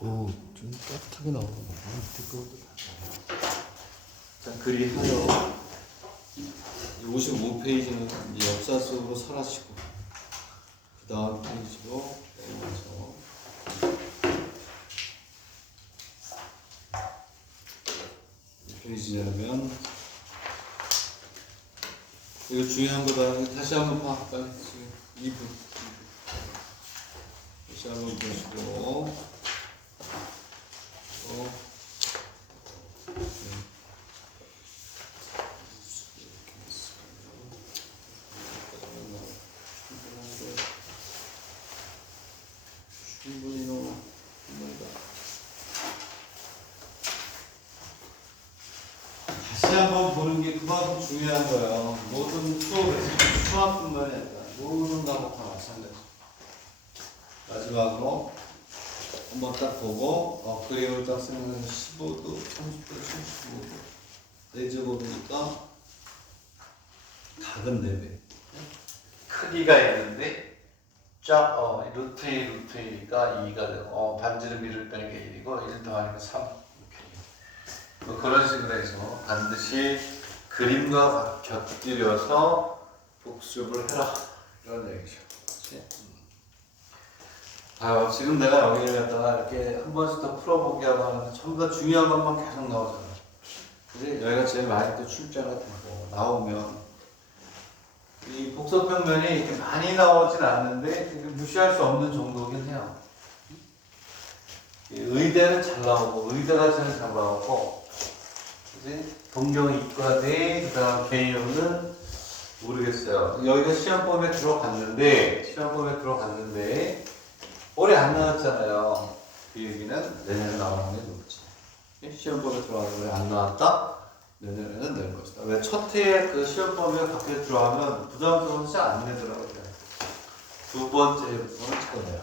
오, 좀 따뜻하게 나오는 거. 밑에 거도 자, 그리하여 55페이지는 이제 역사 속으로 사라지고 그 다음 페이지로 내려와서 이 페이지냐면 이거 중요한 거다. 다시 한번 봐. 빨리 지금 2분. 다시 한번 보시고 충분히 너무 힘들다. 다시 한번 보는 게 그만큼 중요한 거예요. 모든 수업에서 수학뿐만이 아니라 모든 과목 다 마찬가지. 마지막으로 한번 딱 보고 그림을 딱 생각해서 15도, 30도, 75도 내줘보니까 각은 4배 크기가 있는데 루트 2, 루트 2가 2가 되고 반지름 1을 빼는 게 1이고 1 더하니까 3 이렇게 뭐 그런 식으로 해서 반드시 그림과 곁들여서 복습을 해라 이런 얘기죠. 그렇지? 지금 내가 여기를 갖다가 이렇게 한 번씩 더 풀어보게 하고 하는데 전부 다 중요한 것만 계속 나오잖아. 그지? 여기가 제일 많이 또 출제가 되고 나오면 이 복습평면이 이렇게 많이 나오진 않는데 무시할 수 없는 정도긴 해요. 의대는 잘 나오고 의대가 제일 잘 나오고 그지? 동경 이과대 그 다음 개요는 모르겠어요. 여기가 시험범에 들어갔는데 올해 안 나왔잖아요. 그 얘기는 내년에 나오는 게 높지. 시험범에 들어가서 올해 안 나왔다? 내년에는 낼 것이다. 왜 첫 해에 그 시험범위가 밖에 들어가면 부담스러워서 잘 안 내더라고요. 두 번째부터는 쳐내요.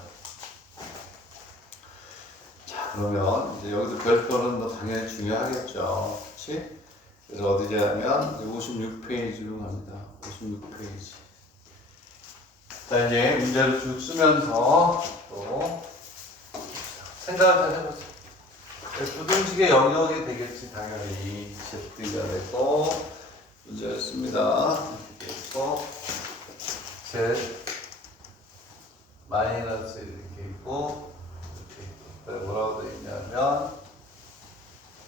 자, 그러면 이제 여기서 별표는 뭐 당연히 중요하겠죠. 그렇지? 그래서 어디냐면 56페이지로 갑니다. 56페이지. 자, 이제 문제를 쭉 쓰면서 또 생각을 잘 해보세요. 부등식의 영역이 되겠지, 당연히. Z가 되고, 문제였습니다. 이렇게 있고, Z 마이너스 이렇게 있고, 이렇게 있고. 뭐라고 되어 있냐면,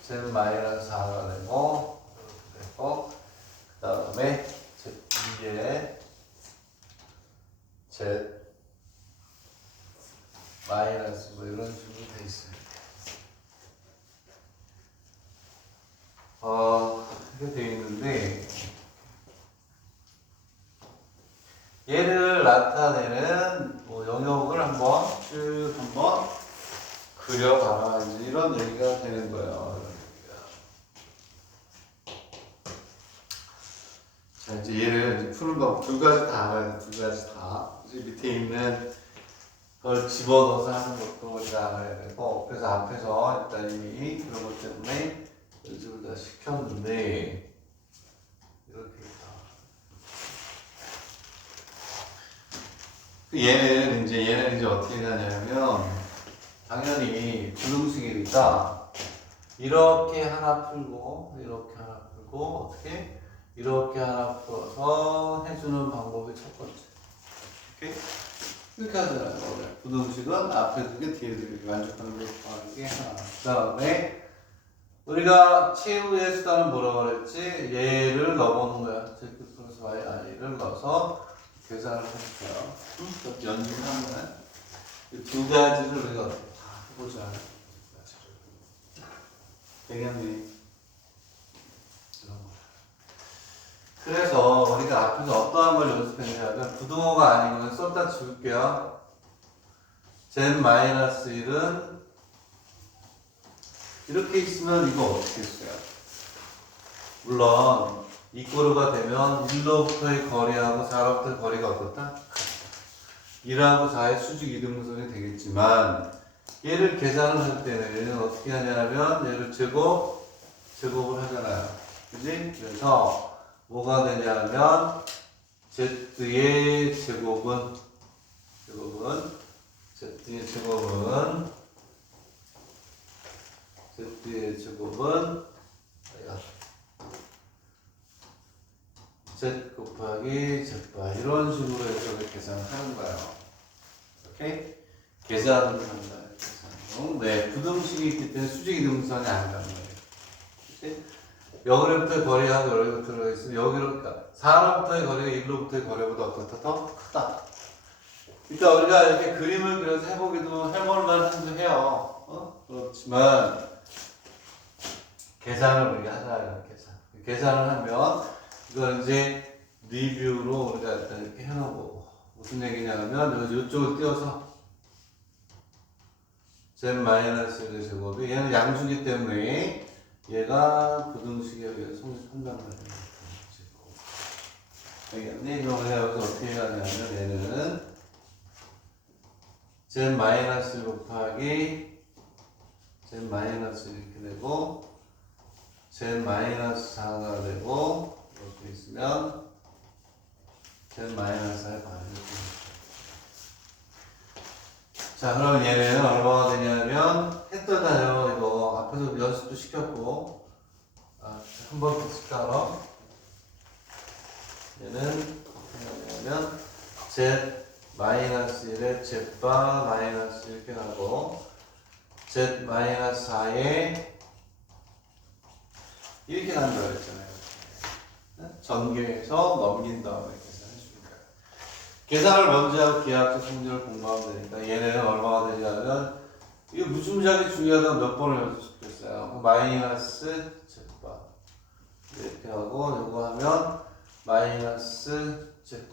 Z 마이너스 4가 되고, 이렇게 되고, 그 다음에 Z2에 Z 마이너스 뭐 이런 식으로 되어 있어요. 이렇게 되어 있는데 얘를 나타내는 뭐 영역을 한번 쭉 한번 그려봐라 이제 이런 얘기가 되는 거예요. 자 이제 얘를 이제 푸는 거 두 가지 다 알아야 돼. 두 가지 다 이제 밑에 있는 걸 집어넣어서 하는 것도 우리가 알아야 되고 그래서 앞에서 일단 이미 그런 것 때문에 연습을 다 시켰는데 이렇게 얘는 이제 어떻게 가냐면 당연히 부등식이니까 이렇게 하나 풀고 이렇게 하나 풀고 어떻게 이렇게 하나 풀어서 해주는 방법이 첫 번째. 이렇게 하잖아요. 원래 부등식은 앞에 두 개, 뒤에 두 개 만족하는 게 하나. 그 다음에 우리가 최후의 수단은 뭐라고 그랬지? 얘를 넣어보는 거야. Z 플러스 Y i를 넣어서 계산을 해볼게요. 연습하면 이 두 가지를 우리가 어떻게 다 해보자. 되겠니? 그래서 우리가 앞에서 어떠한 걸 연습했냐면 부등호가 아닌 거는 썼다 지울게요. Z-1은 이렇게 있으면 이거 어떻게 써요? 물론 이꼬르가 되면 1로부터의 거리하고 4로부터의 거리가 어떻다? 1하고 4의 수직 이등분선이 되겠지만 얘를 계산을 할 때는 어떻게 하냐면 얘를 제곱을 하잖아요. 그지? 그래서 뭐가 되냐면 Z의 제곱은 z의 제곱은 z 곱하기 z바 이런 식으로 해서 계산을 하는 거예요. 오케이? 계산을 한다. 네, 부등식이 있기 때문에 수직 이등분선이 아니란 말이에요. 그치? 여기로부터의 거리하고 여기로부터 들어가 있으면 여기로, 그러니까 4로부터의 거리가 1로부터의 거리보다 어떻다? 더 크다. 일단 우리가 이렇게 그림을 그려서 해보기도 해볼만 한도 해요. 그렇지만 계산을 우리가 하잖아요. 계산을 하면 이걸 이제 리뷰로 우리가 일단 이렇게 해놓고 무슨 얘기냐면 이쪽을 띄워서 z-1의 제곱이 얘는 양수기 때문에 얘가 부등식에 의해서 성립한다는 거예요. 알겠니? 그럼 우리가 여기서 어떻게 해야 하냐면 얘는 z-1 곱하기 z- 이렇게 되고 z-4가 되고 이렇게 있으면 z-4의 반이 자, 그럼 얘는 얼마가 되냐면 했더다요. 이거 앞에서 연습도 시켰고 한 번 더 시켜라. 얘는 어떻게 하냐면 z-1에 z바 마이너스 이렇게 하고 z-4에 이렇게 간다고 했잖아요. 전개해서 넘긴 다음에 계산해주는 거예요. 계산을 먼저 하고 기하학적 성질을 공부하면 되니까 얘는 얼마가 되냐면 이거 무지무지하게 중요하다고 몇 번을 연습시켰어요. 마이너스 z바 이렇게 하고 이거 하면 마이너스 z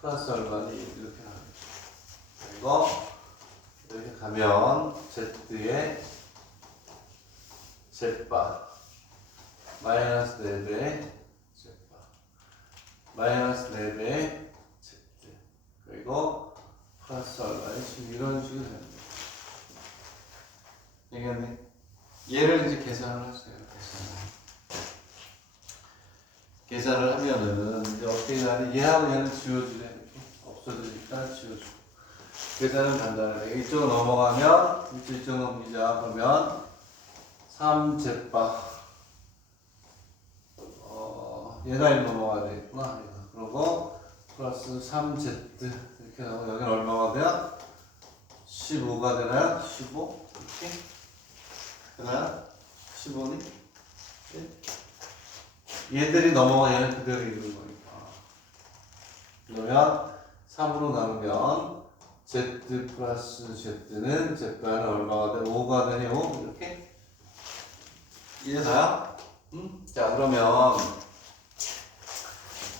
플러스 얼마니 이렇게 나오죠. 그리고 이렇게 가면 z의 z바 마이너스 4배 z바 마이너스 4배 z 그리고 플러스 얼마니 지금 이런 식으로 됩니다. 얘기했네. 얘를 이제 계산을 하세요. 계산을 하면은 이제 어떻게 하냐 얘하고 얘는 지워지네. 이렇게 없어지니까 지워주고 계산은 간단하게 이쪽으로 넘어가면 이쪽으로 넘기자. 그러면 3z바 얘가 1 넘어가야 되겠구나. 그리고 플러스 3z 이렇게 나오고 여기는 얼마가 돼요? 15가 되나요? 15 이렇게 되나요? 15니? 얘들이 넘어가 얘는 그대로 있는 거니까. 그러면 3으로 나누면 z 플러스 z는 z가는 얼마가 돼? 5가 되네. 5 이렇게 이해가요? 응? 자 그러면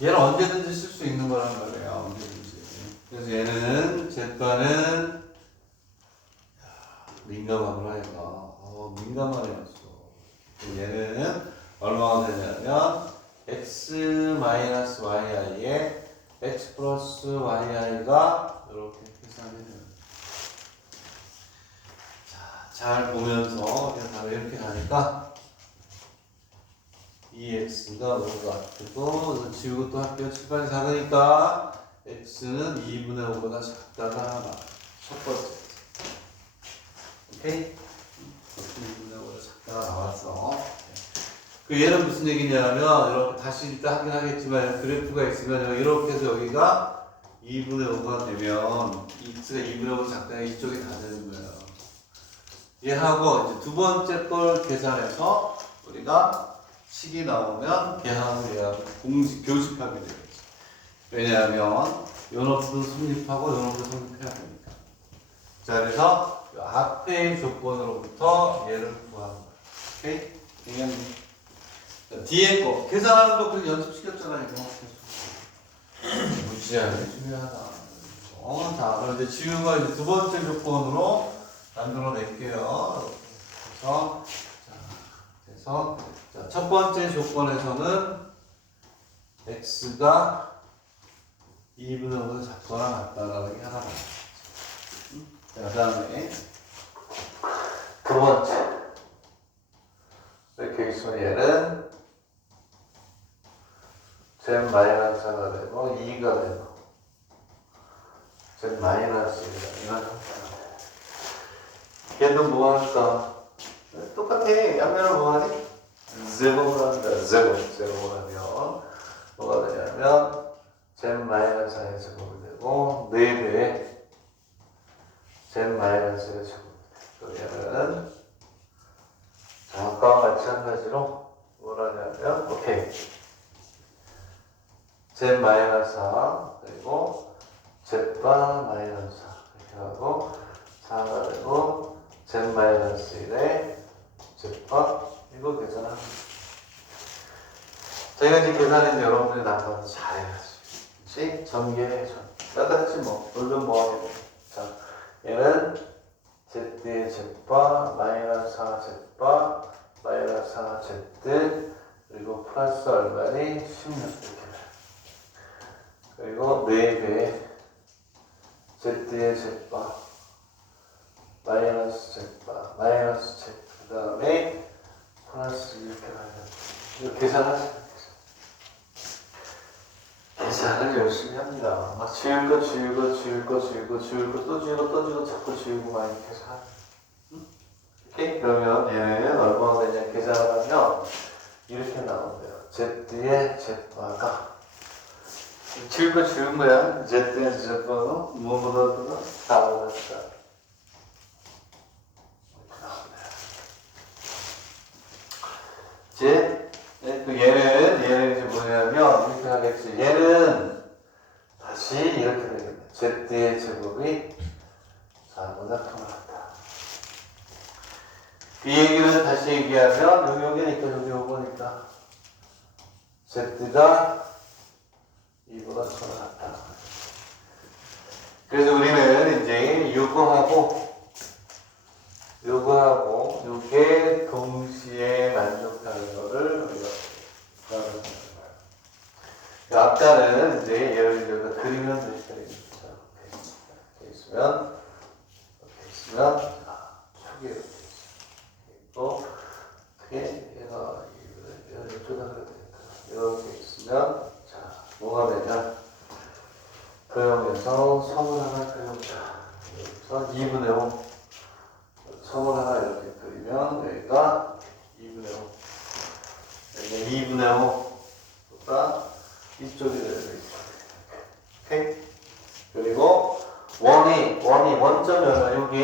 얘는 언제든지 쓸 수 있는 거란 말이에요. 언제든지. 그래서 얘는 z가는 민감하구나 얘가. 민감하네였어. 얘는 얼마가 되냐면 x-yi에 x 플러스 yi가 이렇게 계산이 돼요. 자, 잘 보면서 이렇게 가니까 2x가 5가 되고 이거 지우고 또 할게요. 칠판이 작으니까 x는 2분의 5보다 작다가 첫 번째. 오케이? 2분의 5보다 작다가 나왔어. 그 얘는 무슨 얘기냐면 이렇게 다시 일단 하긴 하겠지만 그래프가 있으면 이렇게 해서 여기가 2분의 5가 되면 x가 2분의 5 작다 이쪽이 다 되는 거예요. 얘하고 이제 두 번째 걸 계산해서 우리가 식이 나오면 걔하고 얘하고 교집합이 되겠지. 왜냐하면 요놈도 성립하고 요놈도 성립해야 되니까. 자 그래서 앞의 조건으로부터 얘를 구하는 거야. 오케이? 이해했니? 뒤에 거 계산하는 거 그냥 연습시켰잖아 이거. 무지하게 중요하다. 자 그럼 이제 지우가 이제 두 번째 조건으로 만들어낼게요. 그래서 자, 첫 번째 조건에서는 x가 2분의 5보다 작거나 같다라는 게 하나 나와요. 자 그다음에 두 번째 이렇게 있으면 얘는 z-4가 되고 2가 되고 z-1가 이런 형태가 돼요. 걔는 뭐 할까? 똑같아. 양면을 뭐 하니? 제곱을 합니다. 제곱을 하면 뭐가 되냐면 z-4의 제곱이 되고 4배의 z-의 제곱이 돼요. 그러면은 자, 아까와 마찬가지로 뭘 하냐면 오케이 z-4 그리고 z바 마이너스 4 이렇게 하고 4가 되고 z-1의 z바 이거 계산합니다. 저희가 이제 계산인데 여러분들이 나가서 잘해야지. 그치? 전개해. 아까 했지 뭐. 물론 뭐 하게 돼. 자, 얘는 z의 z바 마이너스 4z바 마이너스 4z 그리고 플러스 얼마니? 16 이렇게 돼. 그리고 4배 z의 z바 마이너스 z바 마이너스 z 그 다음에 플러스 이렇게 가면 이거 계산하시면 계산을 열심히 합니다. 막 지울 거 또 지우고 자꾸 지우고 막 이렇게 해서 오케이? 그러면 얘는 얼마나 되냐 계산을 하면 이렇게 나온대요. z의 z바가 지울 거 지운 거야. z의 z바가 뭐보다 4보다 크다. 얘는 이제 뭐냐면 이렇게 하겠지. 얘는 다시 이렇게 되겠네. z의 제곱이 4보다 크다. 이 얘기를 다시 얘기하면 여기니까 여기 오니까 z가 2보다 크다. 그래서 우리는 이제 요거하고 요게 동시에 만족하는 거를 우리가 구하는 거예요. 아까는 이제 예를 들어서 그리면 되니까 이렇게 있으면 축이 이렇게 있고 어떻게 얘가 이쪽에다 그려야 되니까 이렇게 있으면 자 뭐가 되냐 그러면서 선을 하나 그려보자. 여기서 2분의 5 선을 하나 이렇게 그리면 여기가 2분의 5 여기가 2분의 5보다 이쪽이 되죠. 오케이? 그리고 원점이면 여기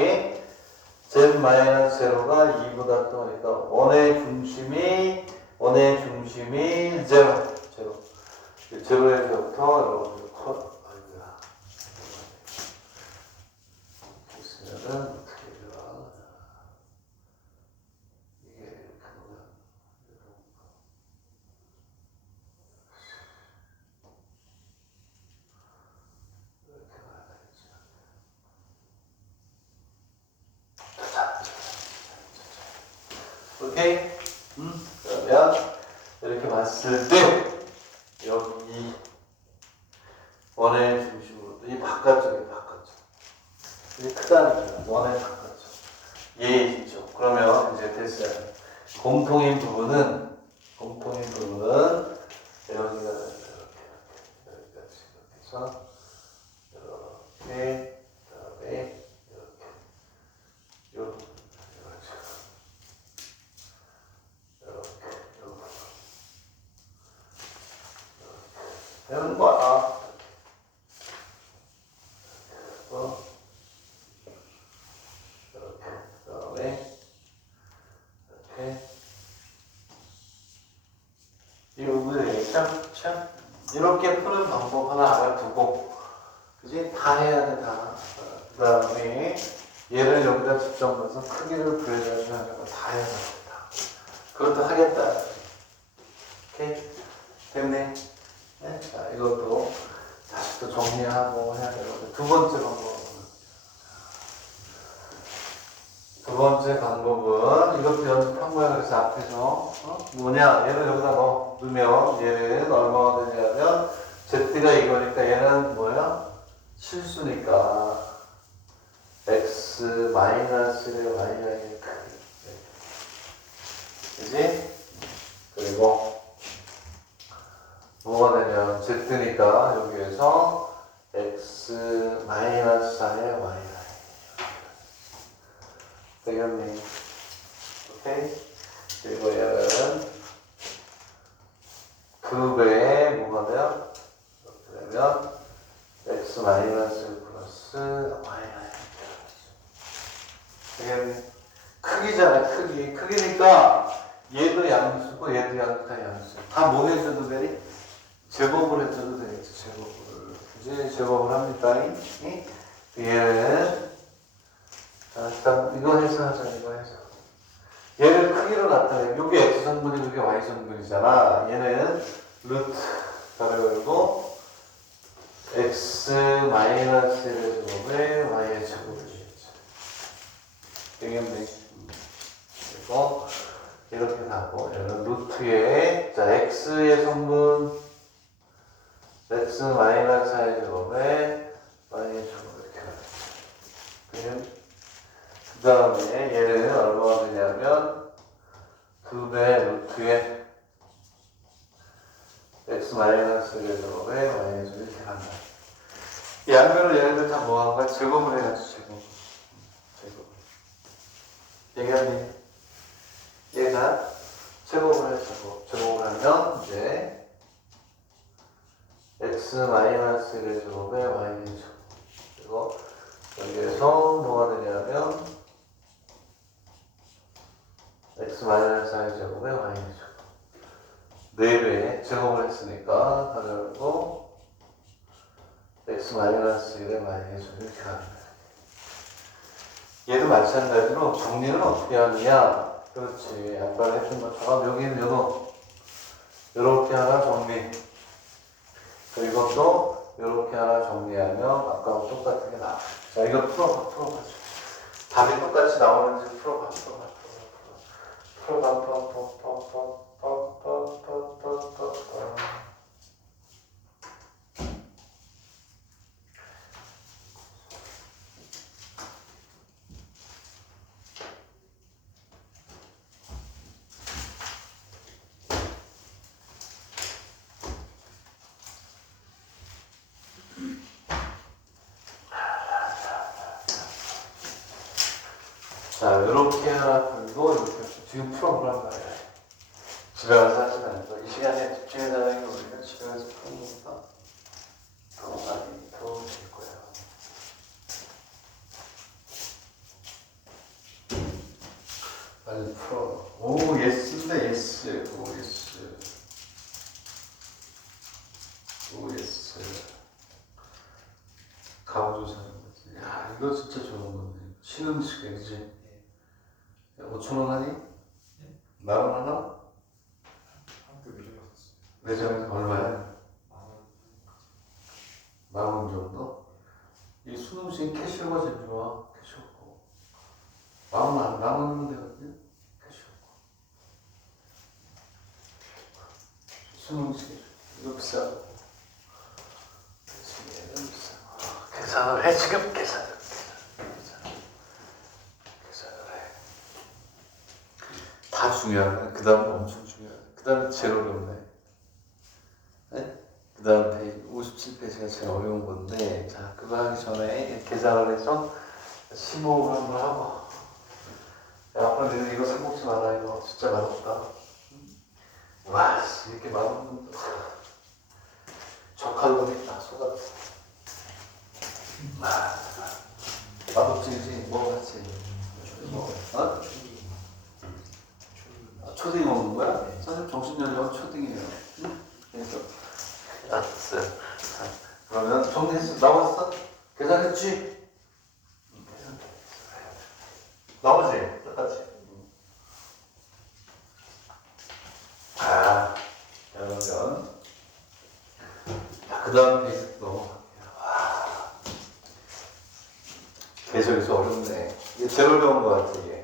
z-0가 2보다 크니까 원의 중심이 0 제로에서부터 여러분들 컷 있으면은 어떻게 해요? 이게 이렇게 보면 이렇게 가야 되겠죠. 오케이? 그러면 이렇게 봤을 때 여기 원의 중심으로 이 바깥쪽에 이게 크다는 거예요. 원의 바깥쪽 얘이죠. 그러면 이제 됐어요. 공통인 부분은 여기가 여기까지 해서 이렇게 그다음에 이렇게 되는 거야. 이렇게 그다음에 이렇게 이거 참 이렇게 푸는 방법 하나 알아두고 그지 다 해야 돼 다. 그다음에 얘를 여기다 직접 넣어서 크기를 구해가지고 하는 거 다 해야 돼 다. 그것도 하겠다. 오케이 됐네. 네? 자 이것도 다시 또 정리하고 해야 되거든. 두 번째 방법은 이것도 연습한 거야. 그래서 앞에서 뭐냐 얘를 여기다 넣으면 얘는 얼마가 되냐면 z가 이거니까 얘는 뭐야? 실수니까 x 마이너스의 y의 크기 그지? 그리고 뭐가 되냐면 z니까 여기에서 x 마이너스 4의 y 되겠니? 오케이. 그리고 얘는 2배에 뭐가 돼요? 그러면 x 마이너스 플러스 y가 되겠네. 크기잖아, 크기. 크기니까 얘도 양수고 얘도 양수. 다 뭐 해줘도 되니? 제곱을 해줘도 되겠지, 제곱을. 이제 제곱을 합니다. 얘는 자, 일단 이거 해서 하자, 이거 해서. 얘를 크기로 나타내. 요게 x성분이 요게 y성분이잖아. 얘는 루트 가로 열고 x 마이너스 1제곱에 y의 제곱을 주겠지. 되겠네. 그리고 이렇게 가고 얘는 루트에 자 x의 성분 x 마이너스 1제곱에 y의 제곱 이렇게 가겠지. 그 다음에 얘는 얼마가 되냐면 2배 루트에 x 마이너스 1제곱에 y의 제곱 이렇게 간다. 이 양면을 얘네들 다 뭐한 거야? 제곱을 해야지, 제곱. 얘기하니? 얘가 제곱을 해, 제곱을 하면 이제 x 마이너스 1제곱에 y의 제곱. 그리고 여기에서 뭐가 되냐면 x 마이너스 4제곱에 y의 제곱. 4배 제곱을 했으니까 가져오고 x 마이너스 1에 y의 제곱 이렇게 합니다. 얘도 마찬가지로 정리는 어떻게 하느냐? 그렇지. 아까 해준 것처럼 여기는 요렇게 하나 정리. 그리고 또 요렇게 하나 정리하면 아까와 똑같은 게 나와. 자, 이거 풀어봐. 답이 똑같이 나오는지 풀어봐. 자, 이렇게 하나 풀고 이렇게 지금 풀어보란 말이야. 집에 가서 하지 말고 이 시간에 집중해달라는 게 우리가 집에 가서 푸는 것보다 더 많이 도움될 거야. 빨리 풀어. 오, 예스인데 예스. 오, 예스. 가오조사는 거지. 야, 이거 진짜 좋은 건데. 신음식이야, 그치? 5,000원 하니? 만원 하나? 매점에서 얼마야? 만원 정도? 이 수능식 캐시오가 제일 좋아. 캐시오고. 만원이면 되거든요? 캐시오고. 수능식. 이거 비싸고. 얘는 비싸고. 계산을 해, 지금 계산을 해. 다 중요하네. 그 다음에 엄청 중요하네. 그 다음에 제일 어려운데. 네? 그 다음 페이지 57페이지가 제일 어려운 건데, 자, 그거 하기 전에 계산을 해서 심호흡을 한번 하고. 야, 아빠 너는 이거 사먹지 마라. 이거 진짜 맛없다. 와, 이렇게 맛없는 저칼로리 다 쏟았어. 맛없지, 그지? 먹어봤지? 어? 초딩 먹는 거야? 선생님 정신연령은 초딩이에요. 그래서 알았어요. 그러면 정리했어? 나왔어? 계산했지? 나오지? 똑같이. 그러면 그 다음 페이지 넘어갈게요. 계속해서 어렵네. 이게 제일 어려운 것 같아, 이게.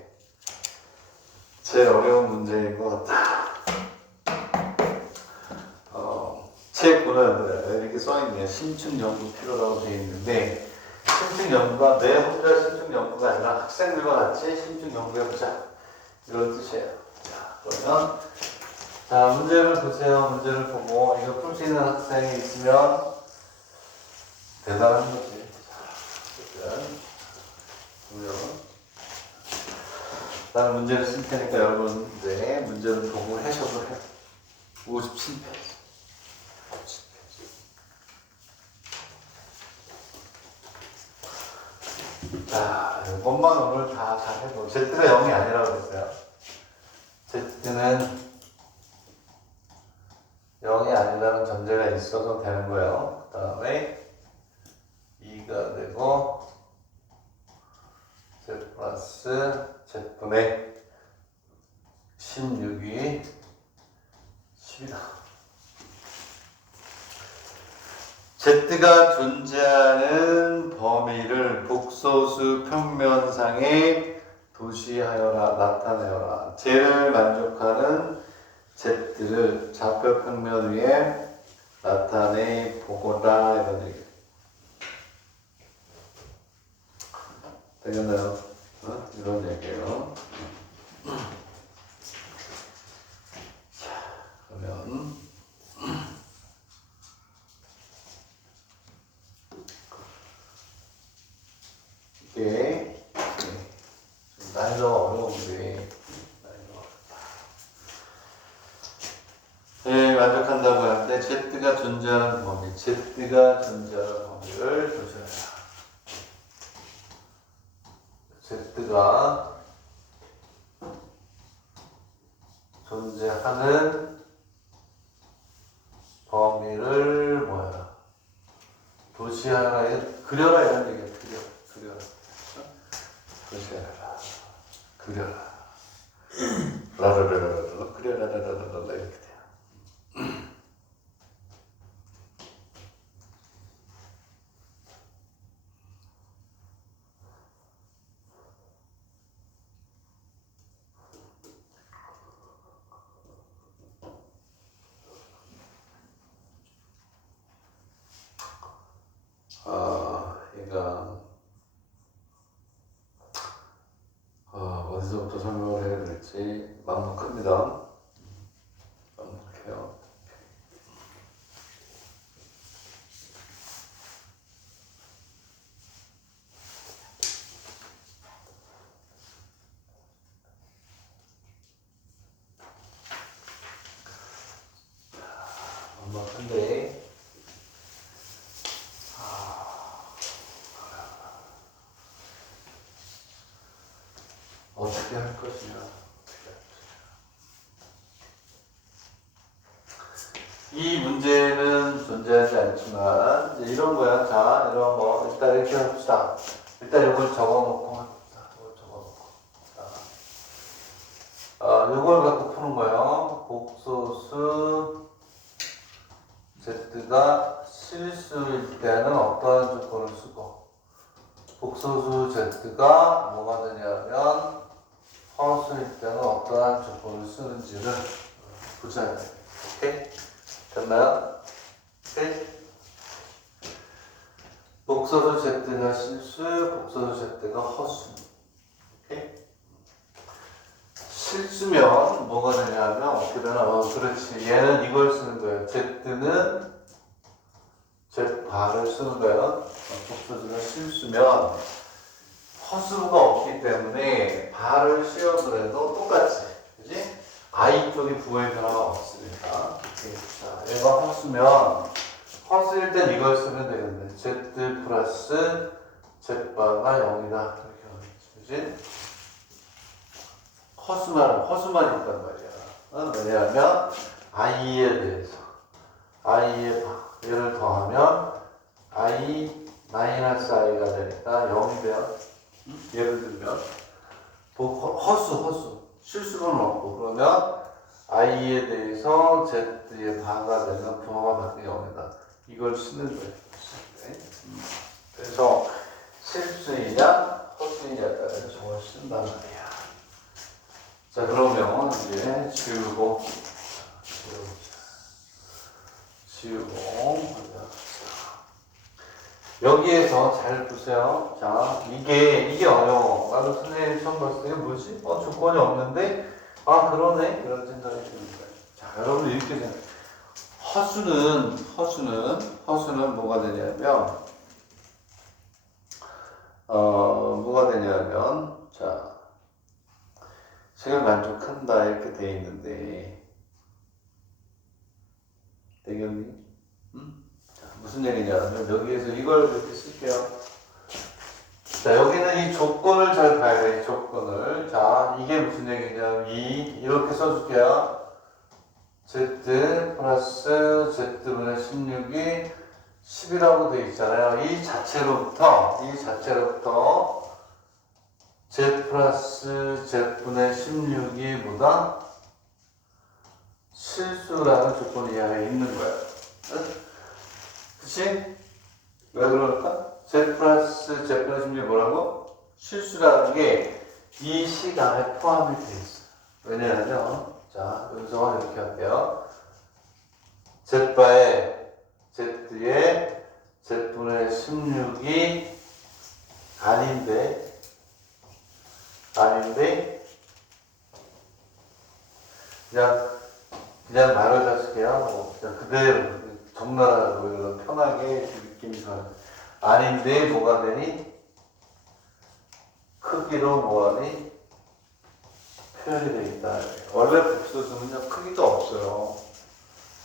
제일 어려운 문제인 것 같아. 책 보면 이렇게 써있네요. 심층 연구 필요라고 되어 있는데, 심층 연구가 내 혼자 심층 연구가 아니라 학생들과 같이 심층 연구해보자. 이런 뜻이에요. 자, 그러면, 자, 문제를 보세요. 문제를 보고, 이거 풀 수 있는 학생이 있으면 대단한 거지. 자, 보면. 나는 문제를 쓸 테니까 여러분들 문제를 보고 해석을 해. 57페이지. 자, 이것만 오늘 다 잘 해보. Z가 0이 아니라고 그랬어요. Z는 0이 아니라는 전제가 있어도 되는 거예요. 그 다음에 2가 되고 Z 플러스 Z분의 16이 10이다. Z가 존재하는 범위를 복소수 평면상에 도시하여라, 나타내어라. 쟤를 만족하는 Z를 좌표 평면 위에 나타내 보거라, 이런 얘기. 되겠나요? 이런 얘기예요. 자, 그러면 이게 좀 난이도가 어려운데 만족한다고 할 때 Z가 존재하는 범위, Z가 존재하는 범위를 조심해라. Z가 존재하는 범위를 뭐야? 도시하라, 그려라 이런 얘기야. 그려라. 도시하라. 그려라. 라라라라라. 그려라라라라 이렇게 돼요. 얘가 어디서부터 설명을 해야 될지 막막합니다. 막막해요. 막막한데 어떻게 할 것이냐. 이 문제는 존재하지 않지만 이제 이런 거야. 자, 이런 거 일단 이렇게 합시다. 일단 이걸 적어놓고 합시다. 이걸 적어놓고. 자, 이걸 갖고 푸는 거예요. 복소수 Z가 실수일 때는 어떠한 조건을 쓰고, 복소수 Z가 뭐가 되냐면 허수일 때는 어떠한 조건을 쓰는지를 보자. 오케이? 됐나요? 오케이? 복소수 Z가 실수, 복소수 Z가 허수. 오케이? 실수면 뭐가 되냐면 어떻게 되나? 그렇지. 얘는 이걸 쓰는 거예요. Z는 Z 바를 쓰는 거예요. 복소수가 실수면 허수가 없기 때문에 바를 씌워더라도 똑같이, 그지? I 쪽에 부호의 변화가 없으니까. 자, 얘가 허수면 허수일 땐 이걸 쓰면 되겠네. Z 플러스 Z바가 0이다. 이렇게 하겠지, 그지? 허수만 있단 말이야. 왜냐하면 I에 대해서 I의 얘를 더하면 I 마이너스 I가 되니까 0이 돼요. 예를 들면 허수 실수는 없고, 그러면 I에 대해서 Z의 바가 되면 부호가 바뀌는 0이다. 이걸 쓰는 거예요. 그래서 실수이냐 허수이냐에 따라서 저걸 쓴단 말이야. 자, 그러면 이제 지우고 여기에서 잘 보세요. 자, 이게 어려워. 나도 선생님 처음 봤을 때 뭐지? 조건이 없는데 그러네. 이런 생각이 드는 거예요. 자, 여러분 이렇게 생각해요. 허수는 뭐가 되냐면 자, 만족한다 이렇게 돼 있는데 되겠니? 응? 자, 무슨 얘기냐면 여기에서 이걸 이렇게 쓸게요. 자, 여기는 이 조건을 잘 봐야 돼. 이 조건을. 자, 이게 무슨 얘기냐면 이렇게 써줄게요. Z 플러스 Z분의 16이 10이라고 돼 있잖아요. 이 자체로부터 Z 플러스 Z분의 16이 보다 실수라는 조건 이하에 있는 거야. 응? 그치? 왜 그럴까? Z 플러스 Z분의 16이 뭐라고? 실수라는 게 이 시간에 포함이 돼 있어. 왜냐하면, 자, 여기서 이렇게 할게요. Z바에 Z의 Z분의 16이 아닌데, 그냥 말을 다 쓸게요. 그냥 그대로 적나라하고 이런 편하게 느낌이 좋아요. 아닌데 뭐가 되니? 크기로 뭐하니? 표현이 되어 있다. 원래 복소수는요 크기가 없어요.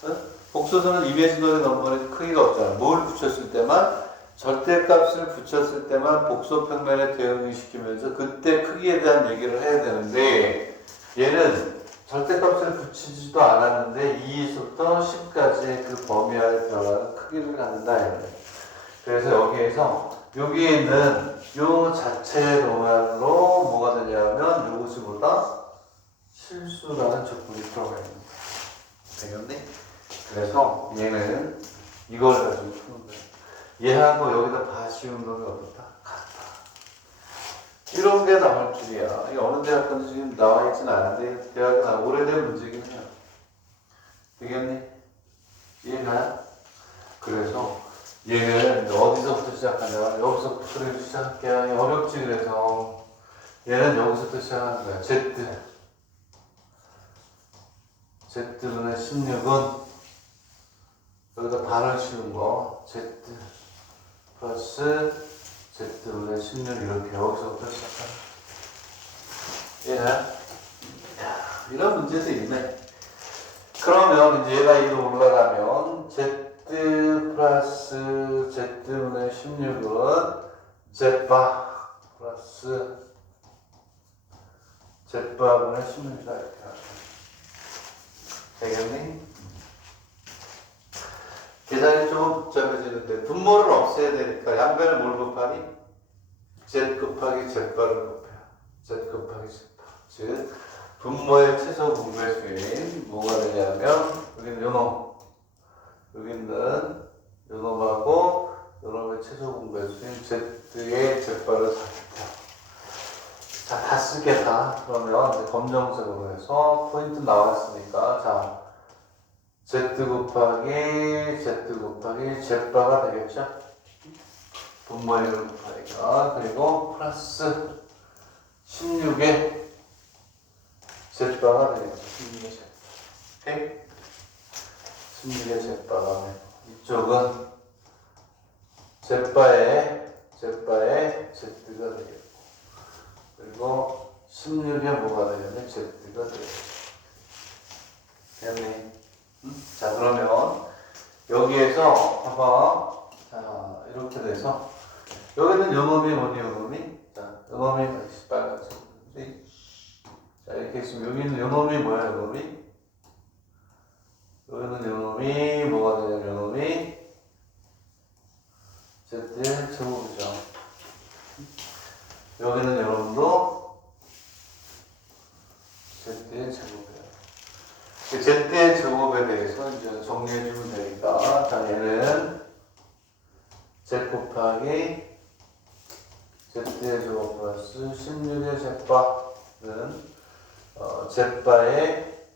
응? 복소수는 이미지너리 넘버는 크기가 없잖아. 뭘 붙였을 때만 절대값을 붙였을 때만 복소 평면에 대응시키면서 그때 크기에 대한 얘기를 해야 되는데 얘는 절대값을 붙이지도 않았는데 2에서부터 10까지의 그 범위 안에 들어가는 크기를 갖는다. 그래서 여기에 있는 요 자체 동안으로 뭐가 되냐면 요것보다 실수라는 조건이 들어가 있는 거야. 되겠니? 그래서 얘는 이걸 가지고 푸는 거야. 얘하고 여기다 바시 운동이 어떻다? 같다. 이런 게 나올 줄이야. 이게 어느 대학 건지 지금 나와 있지는 않은데 대학은 오래된 문제긴 해요. 되겠니? 이해가요? 그래서 얘는 어디서부터 시작하냐면 여기서부터 소리를 시작할게요. 어렵지. 그래서 얘는 여기서부터 시작하는 거야. Z분의 16은 여기다 반을 씌운 거 Z 플러스 Z분의 16 이렇게 여기서부터 시작하는 거야. 이런 문제도 있네. 그러면 이제 얘가 위로 올라가면 Z 플러스 Z분의 16은 Z바 플러스 Z바분의 16이다 이렇게 하죠. 되겠니? 계산이 좀 복잡해지는데 분모를 없애야 되니까 양변에 뭘 곱하니? Z 곱하기 Z바를 곱해요. Z 곱하기 Z바. 즉 분모의 최소 분배수인 뭐가 되냐면 여기는 요놈, 여기는 요놈하고 요놈의 최소 분배수인 Z의 Z바를 삽입해요. 자, 다 쓰겠다. 그러면 이제 검정색으로 해서 포인트 나왔으니까 자 Z 곱하기 Z바가 되겠죠? 분모의 1을 곱하니까. 그리고 플러스 16의 Z바가 되겠죠. 16의 Z. 오케이? 16의 Z바가 되고 이쪽은 Z바의 Z가 되겠고 그리고 16의 뭐가 되냐면 Z가 되겠죠. 됐네. 자, 그러면 여기에서 봐봐. 자, 이렇게 돼서 여기는 요놈이 뭐니 요놈이? 자, 요놈이 빨간색. 자, 이렇게 있으면 여기는 요놈이 뭐야 요놈이? 여기는 요놈이 뭐가 되냐면 요놈이 Z의 제곱이죠. 여기는 요놈도 Z의 제곱이에요. Z의 제곱에 대해서 이제 정리해주면 되니까 자 얘는 Z 곱하기 Z의 제곱 플러스 16의 Z바는 Z바의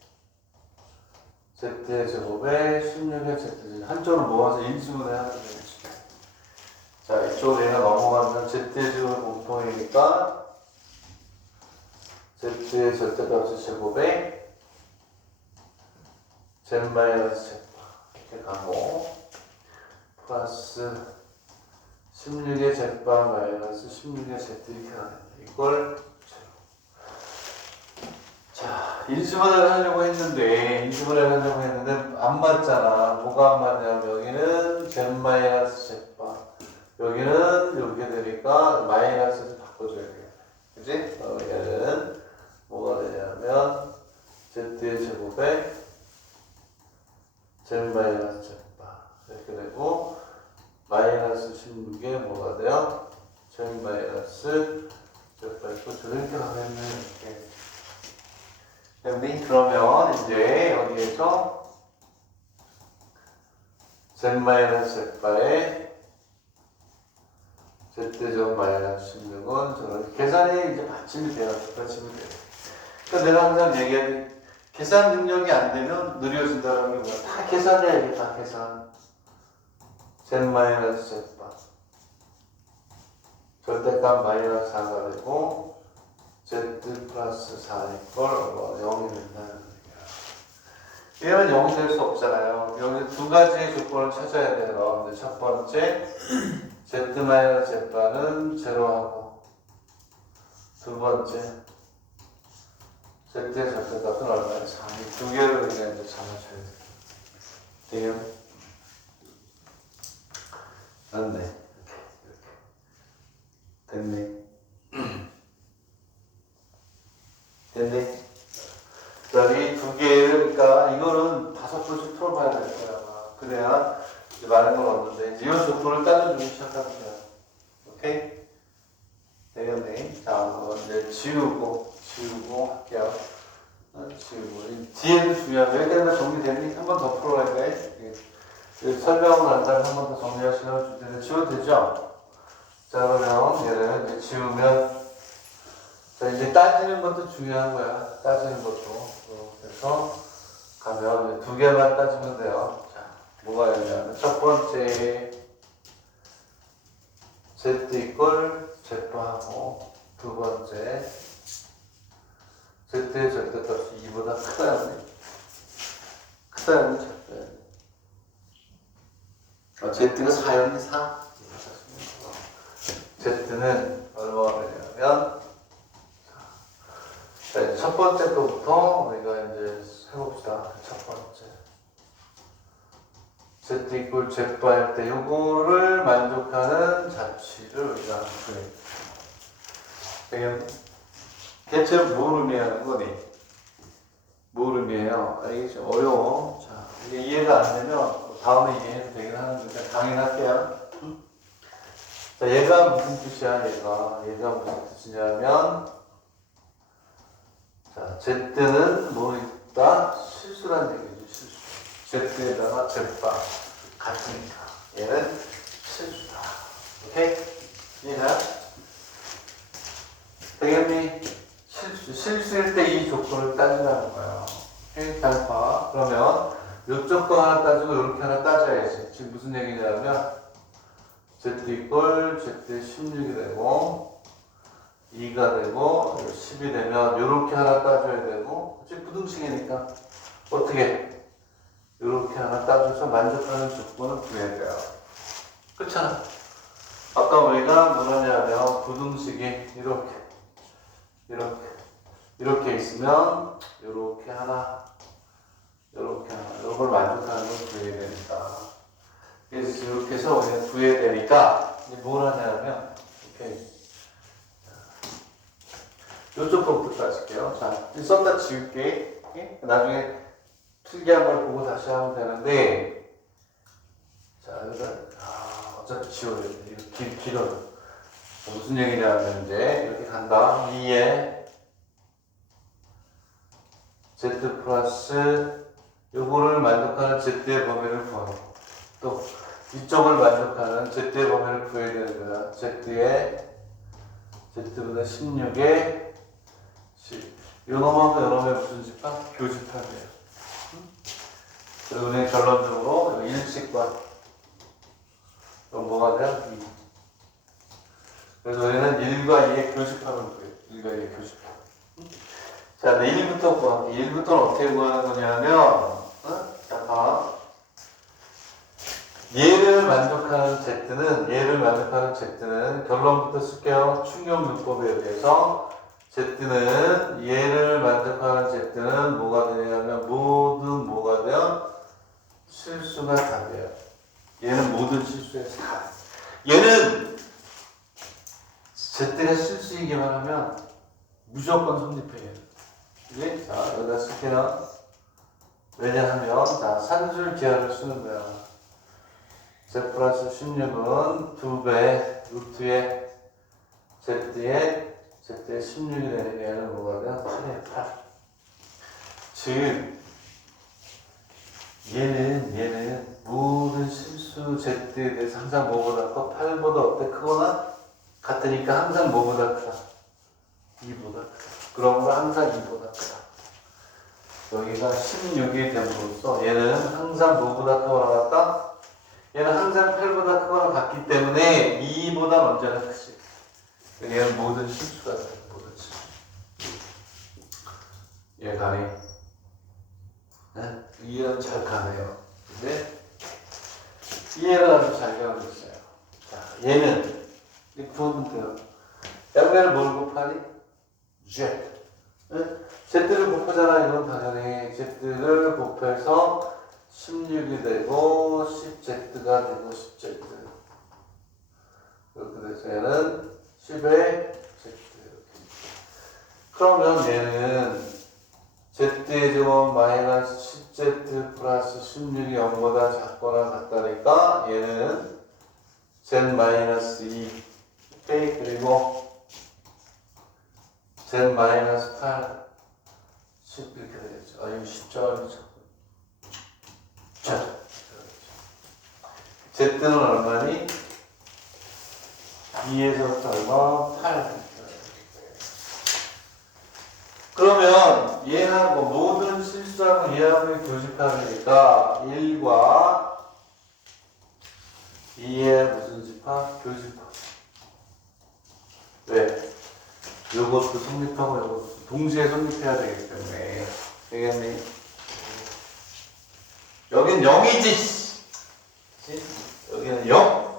Z의 제곱에 16의 Z 한쪽으로 모아서 인수분해 하면 되겠지. 자 이쪽으로 얘가 넘어가면 Z의 제곱 공통이니까 Z의 절대값의 제곱에 Z 마이너스 Z 이렇게 가고 플러스 16의 Z바 마이너스 16의 Z 이렇게 가는 이걸 인수분해를 하려고 했는데 안 맞잖아. 뭐가 안 맞냐면 여기는 Z-Z바 여기는 이렇게 되니까 마이너스에서 바꿔줘야 돼. 그치? 얘는 뭐가 되냐면 Z의 제곱에 Z-Z바 이렇게 되고 마이너스 16에 뭐가 돼요? Z-Z바 있고 저렇게 가겠네. 이렇게. 그러면 이제 여기에서 Z-Z바에 Z제곱 마이너스 16은 저는 계산이 이제 받침이 돼요. 받침이 돼요. 그러니까 내가 항상 얘기하는 계산 능력이 안 되면 느려진다는 게 뭐야? 다 계산해야 돼. 다 계산. Z-Z바 절대값 마이너스 4가 되고 Z 플러스 4일 걸 0이 된다는 얘기야. 얘는 0이 될 수 없잖아요. 여기 두 가지의 조건을 찾아야 돼요. 근데 첫 번째 Z-Z바는 제로하고 두 번째 Z의 절대값은 얼마예요? 3. 두 개를 그냥 이제 잡아줘야 돼요. 돼요? 맞네. 이렇게. 됐네. 됐네. 이 두 개를, 그러니까 이거는 5번씩 풀어봐야 될 거야. 그래야 이제 많은 걸 얻는데, 이제 이 조건을 따져주기 시작하면 돼요. 오케이? 되겠네. 자, 이제 지우고 할게요. 지우고. 뒤에도 중요한 거. 여기까지 정리됐니? 한 번 더 풀어야 돼. 설명하고 난 다음에 한 번 더 정리할 시간을 줄 텐데, 지워도 되죠? 자, 그러면 얘를 이제 지우면, 자, 이제 따지는 것도 중요한 거야. 따지는 것도. 그래서 가면 두 개만 따지면 돼요. 자, 뭐가 있냐면, 첫 번째, Z 이퀄 Z하고, 두 번째, Z의 절대값이 2보다 크다는 작별. Z가 4였니? 4? Z는 얼마가 되냐면, 자, 이제 첫 번째 거부터 우리가 이제 해봅시다. 첫 번째. Z 이퀄 Z바 할 때 요거를 만족하는 자취를 우리가 구해. 되겠네? 대체로 뭘 의미하는 거니? 뭘 의미해요? 이게 좀 어려워. 자, 이게 이해가 안 되면 다음에 이해해도 되긴 하는데 강의할게요. 자, 얘가 무슨 뜻이야? 얘가 무슨 뜻이냐면, 자, Z는 뭐 있다? 실수란 얘기죠. 실수. Z에다가 Z바 같으니까 얘는 실수다. 오케이? 이해가? 되겠니? 실수일 때 이 조건을 따지라는 거예요. 오케이? 잘 봐. 그러면 요 조건 하나 따지고 이렇게 하나 따져야지. 지금 무슨 얘기냐면 Z 이퀄 Z 16이 되고 2가 되고 10이 되면 요렇게 하나 따져야 되고 어차피 부등식이니까 어떻게 요렇게 하나 따져서 만족하는 조건을 구해야 돼요. 그렇잖아. 아까 우리가 뭐냐면 부등식이 이렇게 있으면 요렇게 하나 요걸 만족하는 걸 구해야 되니까. 그래서 이렇게 해서 우리가 구해야 되니까 이제 뭘 하냐면 이렇게 요쪽 것부터 따질게요. 자, 썼다 지울게. 나중에 필기한 걸 보고 다시 하면 되는데, 자, 여기다 어차피 지워야 돼. 이거 길어요. 무슨 얘기냐면 이제 이렇게 간다. 2에 Z 플러스 요거를 만족하는 Z의 범위를 구하고 또 이쪽을 만족하는 Z의 범위를 구해야 되는 거야. Z의 Z보다 16에 10. 요놈하고 요놈의 무슨 집합? 교집합이에요. 그리고 우리는 결론적으로 일식과 그럼 뭐가 돼요? 2. 그래서 우리는 1과 2의 교집합을 구해요. 1과 2의 교집합. 자, 1부터 구하. 1부터는 어떻게 구하는 거냐면, 자, 봐. 얘를 만족하는 Z는 결론부터 쓸게요. 충격 문법에 의해서 Z는 얘를 만족하는 Z는 뭐가 되냐면 모든 뭐가 돼요? 실수가 다 돼요. 얘는 모든 실수에 4. 얘는 Z가 실수이기만 하면 무조건 성립해요. 그지? 자, 여기다 쓸게요. 왜냐하면, 자, 산술 기하를 쓰는 거야. Z 플러스 16은 2배, 루트에 Z에 16이 되는 얘는 뭐가 돼요? 8에 8. 즉, 얘는 모든 실수 Z에 대해서 항상 뭐보다 커? 8보다 어때? 크거나 같으니까 항상 뭐보다 크다? 2보다 크다. 그런 거 항상 2보다 크다. 여기가 16이 됨으로써 얘는 항상 뭐보다 크거나 같다? 얘는 항상 8보다 크거나 같기 때문에 2보다 언제나 크지. 얘는 모든 실수가 돼. 모든 실수. 얘 가네. 네? 이해는 잘 가네요. 근데 이해를 아주 잘 가고 있어요. 자, 얘는 이 부분 돼요. 양면을 뭘 곱하니? Z. 네? Z를 곱하잖아. 이건 당연히 Z를 곱해서 16이 되고 10Z가 되고 10Z. 이렇게 돼서 얘는 10의 Z. 이렇게. 그러면 얘는 Z의 제곱 마이너스 10Z 플러스 16이 0보다 작거나 같다니까 얘는 Z 마이너스 2 그리고 Z 마이너스 8 10 이렇게 되겠죠. 아, 이거 10점 아니죠. 자, Z는 얼마니? 2에서부터 얼마? 8. 그러면 얘하고 모든 실수하고 얘하고 교집합이니까 1과 2의 무슨 집합? 교집합. 왜? 요것도 성립하고 요것도 동시에 성립해야 되기 때문에. 되겠니? 여긴 0이지. 여기는 0.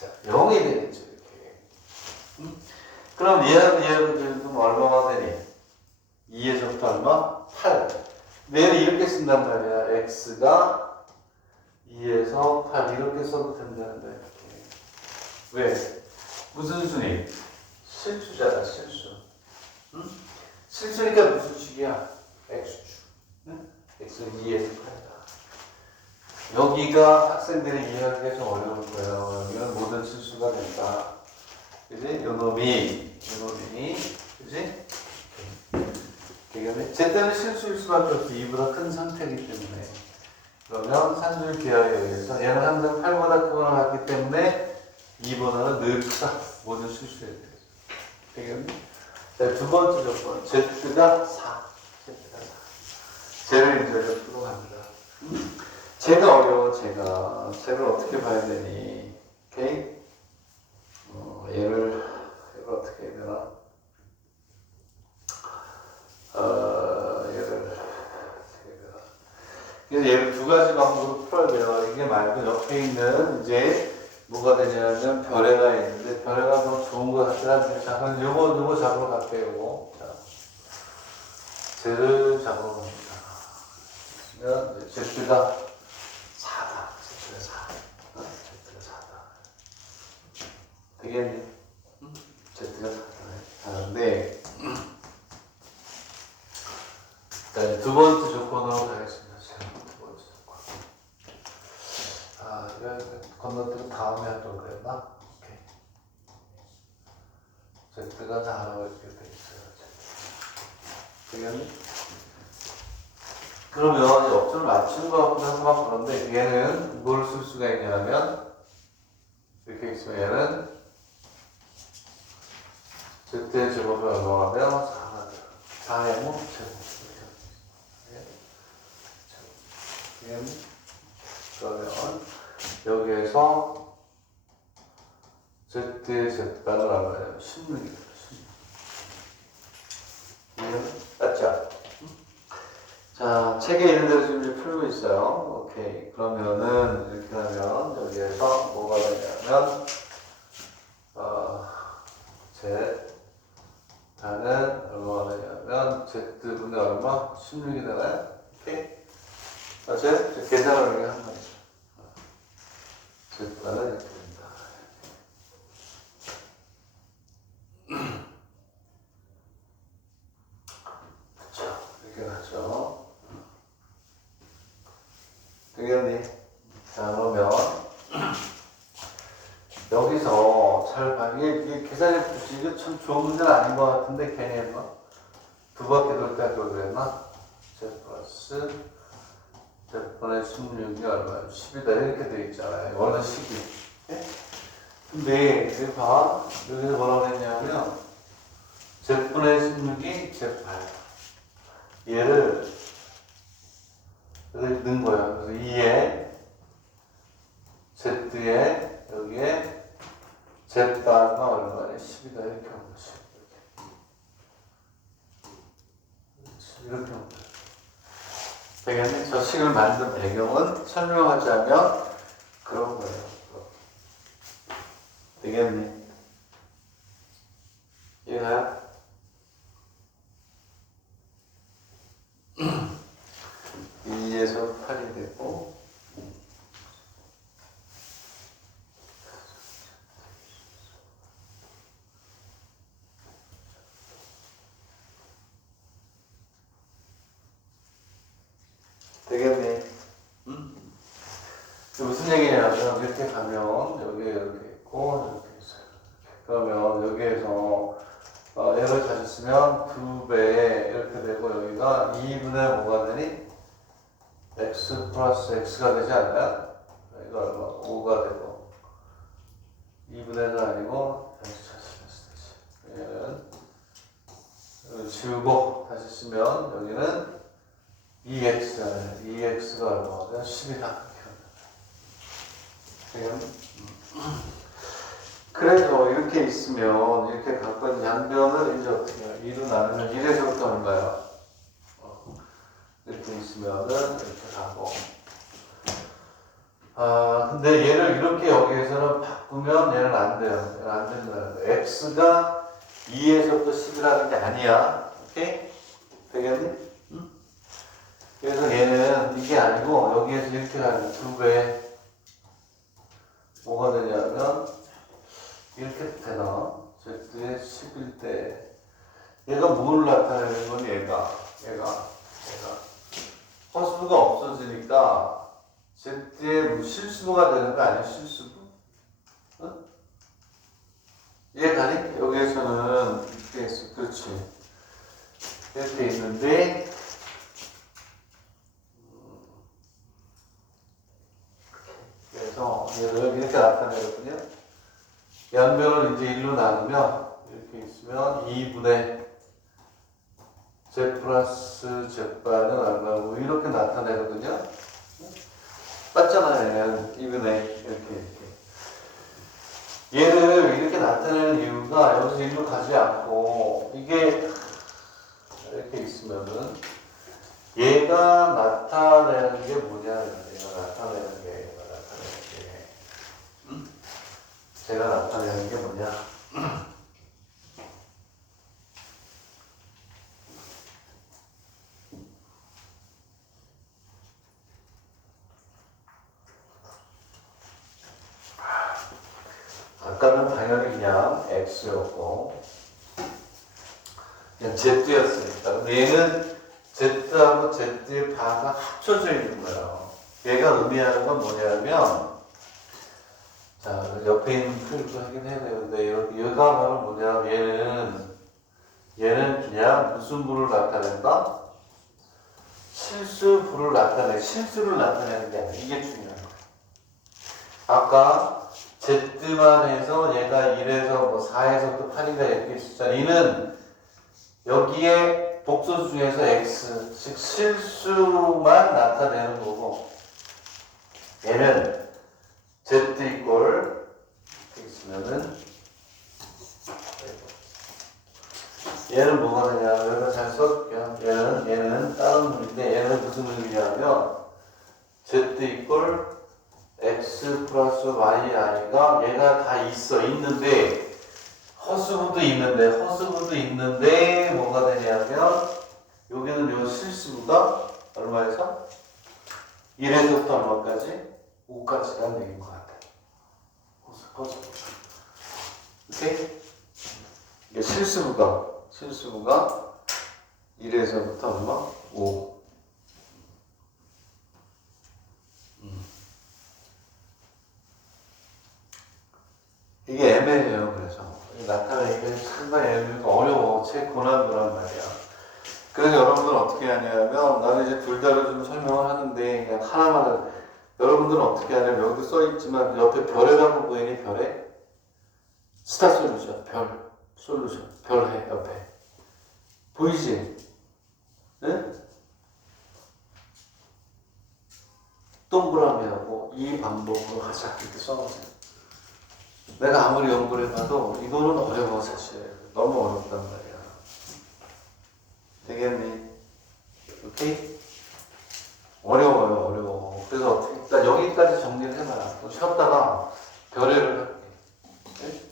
자, 0이 되겠죠. 이렇게. 그럼 얘하고 지금 얼마가 되니? 2에서부터 얼마? 8. 얘를 이렇게 쓴단 말이야. x가 2에서 8 이렇게 써도 된다는데. 이렇게. 왜? 무슨 순위? 실수잖아, 실수. 응? 실수니까 무슨 축이야? x축. 응? x는 2에서 8이다. 여기가 학생들이 이해하기가 좀 어려울 거예요. 여기는 모든 실수가 된다. 그지? 요놈이, 그지? 되겠네? Z는 실수일 수밖에 없어. 2보다 큰 상태이기 때문에. 그러면 산술 기하에 의해서 얘는 항상 8보다 크거나 같기 때문에 2보다는 늘 크다. 모든 실수에 대해서. 되겠네? 자, 두 번째 조건. Z가 4. Z가 4. 쟤를 이제 옆으로 갑니다. 쟤가 어려워, 쟤를 어떻게 봐야 되니? 오케이? 얘를 어떻게 해야 되나? 그래서 얘를 두 가지 방법으로 풀어야 돼요. 이게 말고 옆에 있는 이제 뭐가 되냐면 별애가 있는데 별애가 더 좋은 것 같더라. 자, 그럼 요거 잡으러 갈게요. 요거. 자, 쟤를 잡으러 갑니다. 그러면 Z가 4다. Z가 4. Z가 4다. 되겠니? Z가 4다. 근데 두 번째 조건으로 가겠습니다. 두 번째 조건. 아, 이거 건너뛰고 다음에 하도록 그랬나? 오케이. Z가 4라고 이렇게 돼 있어요. 되겠니? 그러면 역전을 맞춘 것 같기도 하고 막 그런데 얘는 뭘 쓸 수가 있냐면 이렇게 있으면 얘는 Z의 제곱이 얼마가 돼요? 4가 돼요. 4의 뭐? 제곱. 그러면 여기에서 Z의 Z값을 알아요. 16이다. 16. 맞죠? 자, 책에 있는 대로 지금 이제 풀고 있어요. 오케이. 그러면은 이렇게 하면 여기에서 뭐가 되냐면 Z 다는 얼마가 되냐면 Z분의 얼마? 16이 되나요? 오케이? 사실 계산을 이렇게 한 거죠. Z분은 이렇게 됩니다. 그쵸? 이렇게 가죠. 되겠니? 자, 그러면 여기서 잘 봐. 이게 계산해 보시. 이게 참 좋은 문제는 아닌 것 같은데 괜히 했나? 두 바퀴 돌 때 그랬나? Z 플러스 Z분의 16이 얼마야? 10이다 이렇게 돼 있잖아요. 원래 12. 네? 근데 여기 봐. 여기서 뭐라고 했냐면 Z분의 16이 Z8. 얘를 여기 넣은 거야. 그래서 2에 Z에 여기에 Z바가 얼마냐? 10이다 이렇게 한 거지. 이렇게 한 거야. 되겠니? 저 식을 만든 배경은 설명하자면 그런 거예요. 되겠니? 이해가요? 2에서 8이 되고 되겠니? 응? 무슨 얘기냐면 이렇게 가면 여기에 이렇게 있고 이렇게 있어요. 그러면 여기에서 얘를 찾았으면 2배 이렇게 되고 여기가 2분의 뭐가 되니? x 플러스 x가 되지 않나요? 이거 얼마? 5가 되고 2분의 1은 아니고 다시 찾으시면 되지. 얘는 지우고 다시 쓰면 여기는 2x가 얼마가 10이다. 그래서 이렇게 있으면 이렇게 갖고 있는 양변을 이제 어떻게 해요? 2로 나누면 1에서부터 얼마야? 이렇게 있으면은 이렇게 가고. 근데 얘를 이렇게 여기에서는 바꾸면 얘는 안 돼요. 얘는 안 된다는 거예요. x가 2에서부터 10이라는 게 아니야. 오케이? 되겠니? 응? 그래서 얘는 이게 아니고 여기에서 이렇게 가면 2배. 뭐가 되냐면 이렇게 되나? Z의 10일 때 얘가 뭘 나타내는 건 얘가 허수가 없어지니까 Z의 실수가 되는 거 아니야? 실수부? 어? 얘가니? 여기에서는 이렇게 있어. 그렇지. 이렇게 있는데 그래서 얘를 이렇게 나타내거든요. 양변을 이제 1로 나누면 이렇게 있으면 2분의 Z 플러스 Z바는 얼마고 이렇게 나타내거든요. 맞잖아요. 얘는 2분의 이렇게. 얘를 이렇게 나타내는 이유가 여기서 1로 가지 않고 이게 이렇게 있으면은 얘가 나타내는 게 뭐냐? 얘가 나타내는 게 제가 나타내는 게 뭐냐? 아까는 당연히 그냥 X였고 그냥 Z였으니까. 근데 얘는 Z하고 Z의 바가 합쳐져 있는 거예요. 얘가 의미하는 건 뭐냐면 자, 옆에 있는 표현도 하긴 해야 되는데 얘가 바로 뭐냐면 얘는 그냥 무슨 부를 나타낸다? 실수를 나타내는 게 아니라 이게 중요한 거예요. 아까 Z만 해서 얘가 1에서 뭐 4에서 또 8인가 이렇게 있었잖아. 이는 여기에 복수 중에서 X, 즉 실수만 나타내는 거고 얘는 Z 이꼴 이렇게 있으면은 얘는 뭐가 되냐? 여기다 잘 써줄게요. 얘는 다른 의미인데 얘는 무슨 의미냐면 Z 이꼴 X 플러스 YI가 얘가 다 있는데 허수부도 있는데 뭐가 되냐면 여기는 요 실수부가 얼마에서? 1에서부터 얼마까지? 5까지라는 얘기인 것 같아. 허수. 오케이? 이게 실수부가 1에서부터 얼마? 5. 이게 애매해요. 그래서 나타내기가 상당히 애매해서 어려워. 책 고난도란 말이야. 그래서 여러분들은 어떻게 하냐면 나는 이제 둘 다를 좀 설명을 하는데 그냥 하나만 여러분들은 어떻게 하냐면 여기도 써있지만 옆에 별이라고 보이니 별에 스타 솔루션 별해 옆에 보이지? 네? 동그라미하고 이 방법으로 하자 이렇게 써보세요. 내가 아무리 연구를 해봐도 이거는 어려워 사실. 너무 어렵단 말이야. 되겠니? 오케이? 어려워. 그래서 일단 여기까지 정리를 해봐라. 또 쉬었다가 별애를 할게.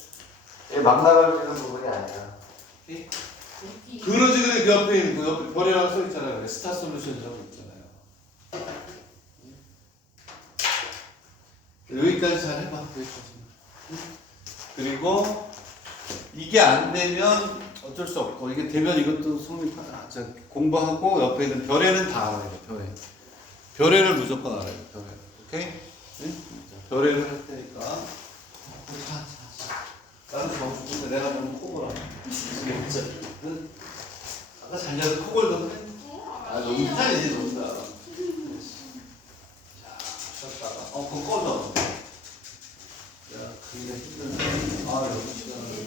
네? 막 나가지는 부분이 아니야. 오케이? 그러지 그래. 그 옆에 있는 그 옆에 별애라고 써있잖아요. 그래. 스타 솔루션이라고 있잖아요. 여기까지 잘 해봐. 여기까지. 그리고 이게 안 되면 어쩔 수 없고 이게 되면 이것도 공부하고 옆에 있는 별에는 다 알아야 돼. 별에를 무조건 알아야 돼. 별에. 오케이? 응? 별에를 할 테니까 나는 정주데 내가 너무 코골아. 응? 아까 잘 자서 코골던데? 아 농담이지 농담. 자 쉬었다가 그거 꺼져. 야, 그게 힘드네. 아, 여기 시간을.